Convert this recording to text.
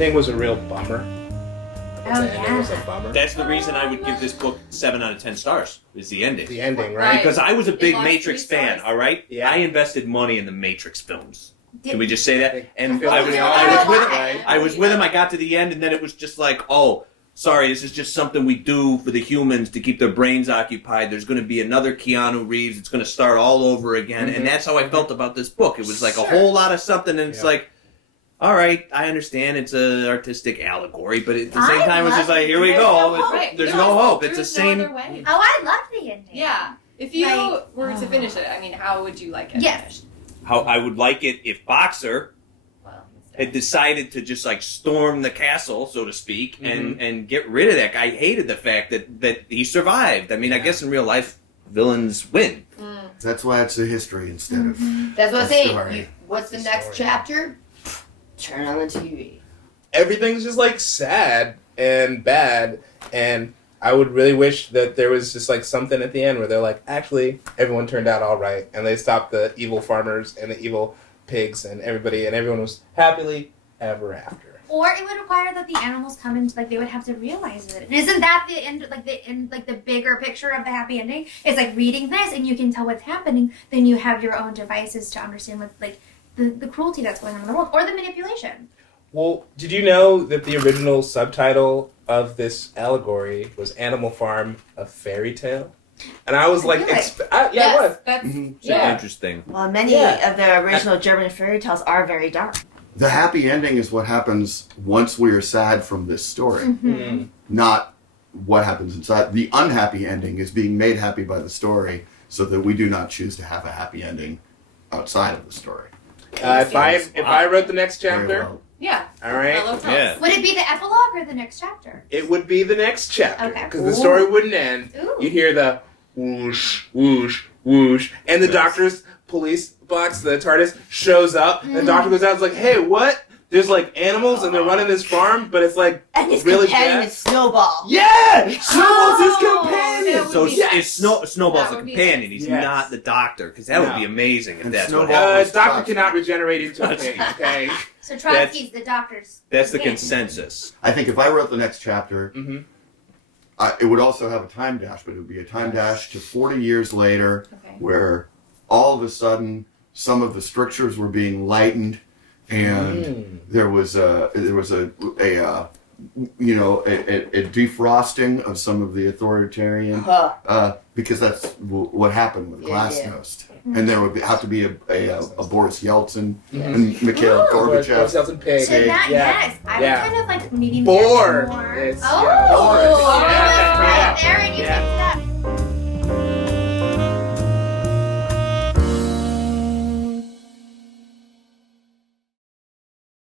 ending was a real bummer. Oh, The ending was a yeah. bummer. That's the reason I would give this book 7 out of 10 stars, is the ending. The ending, right? Because I was a big lost Matrix 3 fan, stars. all right? Yeah. I invested money in the Matrix films. Did- Can we just say that? And I I was, feel I like was with him. right. I was with him. I got to the end, and then it was just like, oh, sorry, this is just something we do for the humans to keep their brains occupied. There's going to be another Keanu Reeves. It's going to start all over again. Mm-hmm. And that's how I felt about this book. It was like a whole lot of something, and it's like, all right, I understand it's an artistic allegory, but at the same time, it's just like, here we go. There's no hope. It's the same. No other way. Oh, I love the ending. Yeah. If you Like- were to finish it, I mean, how would you like it Yes. finished? How I would like it if Boxer Well, had decided to just like storm the castle, so to speak, and get rid of that guy. I hated the fact that he survived. I mean, I guess in real life, villains win. That's why it's a history instead of. That's what I'm a saying. story. What's the It's a next story. chapter? Turn on the TV. Everything's just like sad and bad, and I would really wish that there was just like something at the end where they're like, actually, everyone turned out all right, and they stopped the evil farmers and the evil pigs and everybody, and everyone was happily ever after. Or it would require that the animals come into, like, they would have to realize it. And isn't that the end, like the bigger picture of the happy ending? It's like reading this and you can tell what's happening, then you have your own devices to understand what, like, the cruelty that's going on in the world, or the manipulation. Well, did you know that the original subtitle of this allegory was Animal Farm, a Fairy Tale? And I was like, Really? it yes, was. that's So interesting. Well, many Yeah. of the original German fairy tales are very dark. The happy ending is what happens once we are sad from this story, Mm. not what happens inside. The unhappy ending is being made happy by the story so that we do not choose to have a happy ending outside of the story. If I wrote the next Very chapter, well. yeah. all right, Hello, Tom. Yeah. Would it be the epilogue or the next chapter? it would be the next chapter Okay. because the story wouldn't end. Ooh. You hear the whoosh, whoosh, whoosh, and the doctor's police box, the TARDIS, shows up. And the doctor goes out and is like, hey, what? There's like animals and they're running this farm, but it's like And his really companion bad. is Snowball. Yeah! Snowball's his Oh, companion! that would So be it's nice. Snowball's That the would be companion. nice. He's Yes. not the doctor, because that would No. be amazing if And that's what Snowball- happened. Doctor cannot regenerate into a pig, okay? So Trotsky's the doctor's. That's the companion. consensus. I think if I wrote the next chapter, Mm-hmm. it would also have a time dash, but it would be a time dash to 40 years later, Okay. where all of a sudden some of the strictures were being lightened, and there was a defrosting of some of the authoritarian, because that's what happened with Glasnost. And there would have to be a Boris Yeltsin and Mikhail Boris Gorbachev. Yeltsin pig. So that, Yeah. yes, I Yeah. would kind of like needing Boar. more. It's- Oh, yeah, Boar. oh, Yeah. that's right there, and you Yeah. can